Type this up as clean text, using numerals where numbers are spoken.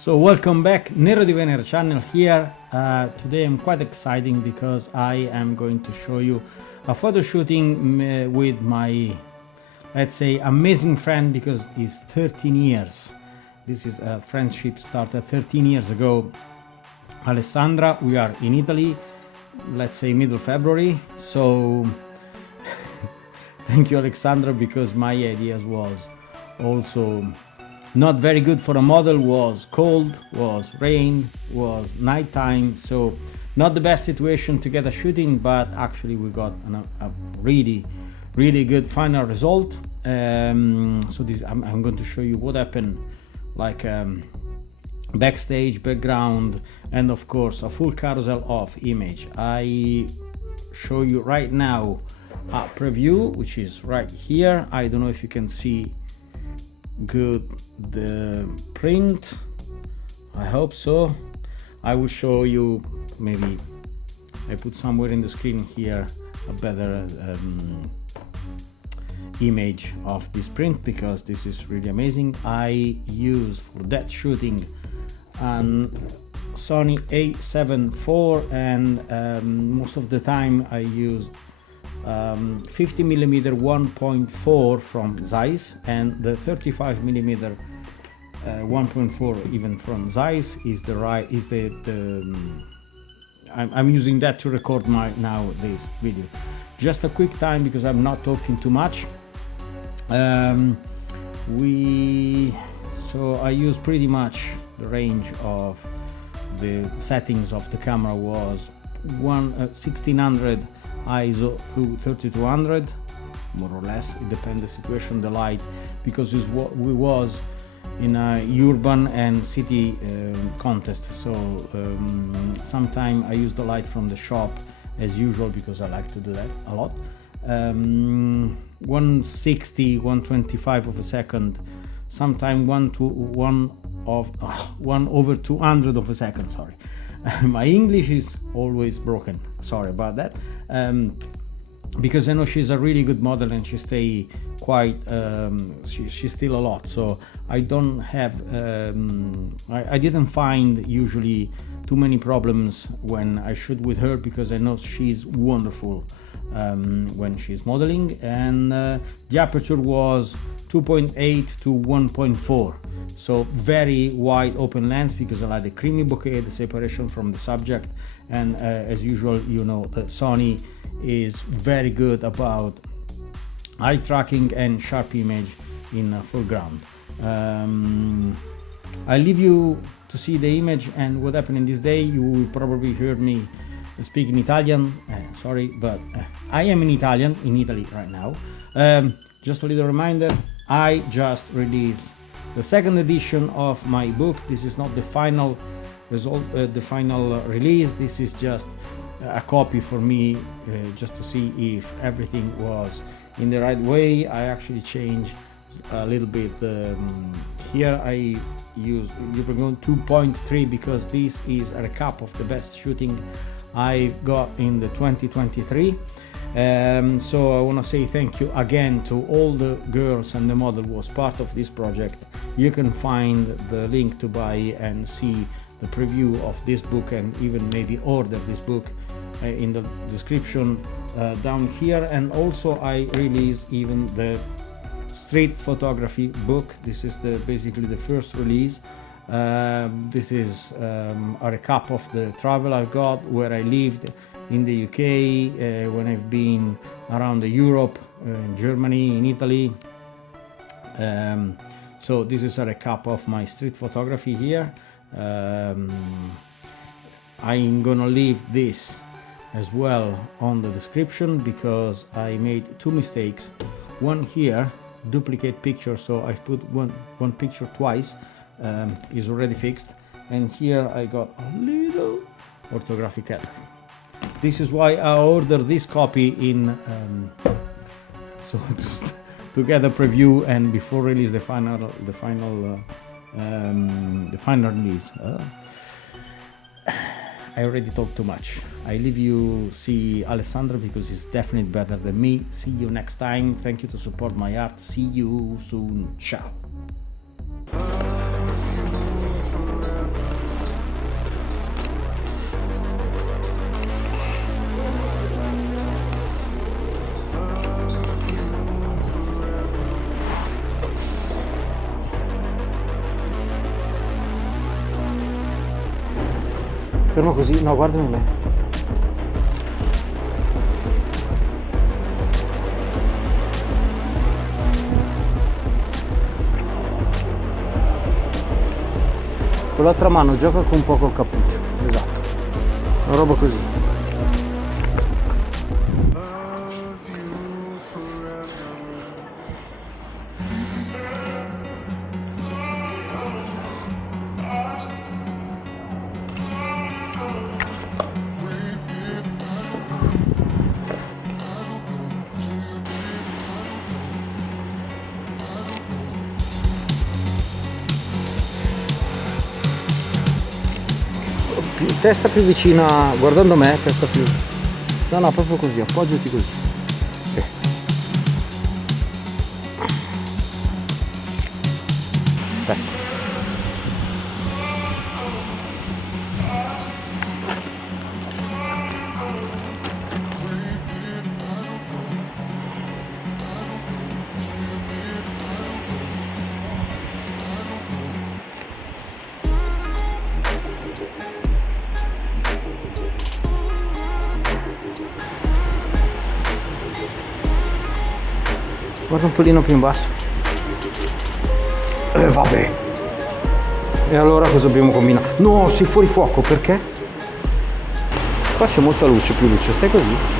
So welcome back, Nero di Venere channel here. Today I'm quite exciting because I am going to show you a photo shooting with my, let's say, amazing friend, because it's 13 years. This is a friendship started 13 years ago. Alessandra, we are in Italy, let's say middle February. So thank you, Alessandra, because my ideas was also not very good for a model. Was cold, was rain, was nighttime, so not the best situation to get a shooting, but actually we got a really good final result. So this I'm going to show you what happened, like backstage, background, and of course a full carousel of image. I show you right now a preview, which is right here. I don't know if you can see good the print. I hope so. I will show you, maybe I put somewhere in the screen here a better image of this print, because this is really amazing. I use for that shooting an Sony A7 IV, and most of the time I used 50mm 1.4 from Zeiss, and the 35mm 1.4 even from Zeiss is the right, is the I'm using that to record my this video. Just a quick time, because I'm not talking too much. So I use pretty much the range of the settings of the camera was 1600 ISO through 3200, more or less. It depends the situation, the light, because it's what we was in a urban and city contest. So sometimes I use the light from the shop as usual, because I like to do that a lot. 160, 125 of a second, sometimes 1 over 200 of a second. Sorry. My English is always broken, sorry about that, because I know she's a really good model and she stay quite she's still a lot, so I don't have I didn't find usually too many problems when I shoot with her, because I know she's wonderful when she's modeling. And the aperture was 2.8 to 1.4, so very wide open lens, because I like the creamy bokeh, the separation from the subject. And as usual, you know that Sony is very good about eye tracking and sharp image in foreground. I leave you to see the image and what happened in this day. You will probably heard me speak in Italian, sorry, but I am in Italian in Italy right now. Just a little reminder, I just released the second edition of my book. This is not the final result, the final release. This is just a copy for me, just to see if everything was in the right way. I actually changed a little bit. Here I use Distagon 2.3, because this is a recap of the best shooting I got in the 2023. So I want to say thank you again to all the girls and the model who was part of this project. You can find the link to buy and see the preview of this book, and even maybe order this book in the description down here. And also I released even the street photography book. This is basically the first release. This is a recap of the travel I got, where I lived in the UK, when I've been around Europe, in Germany, in Italy. So this is a recap of my street photography here. I'm gonna leave this as well on the description, because I made two mistakes. One here, duplicate picture, so I've put one picture twice, is already fixed, and here I got a little orthographic error. This is why I ordered this copy in so to get a preview and before release the final release. I already talked too much. I leave you see Alessandra, because it's definitely better than me. See you next time. Thank you to support my art. See you soon. Ciao. Fermo così, no, guardami me. Con l'altra mano gioca un po' col cappuccio, esatto, una roba così. Testa più vicina, guardando me, testa più... No, proprio così, appoggiati così. Sì. Ecco. Guarda un pelino più in basso. Vabbè. E allora cosa dobbiamo combinare? No, sei fuori fuoco, perché? Qua c'è molta luce, più luce, stai così.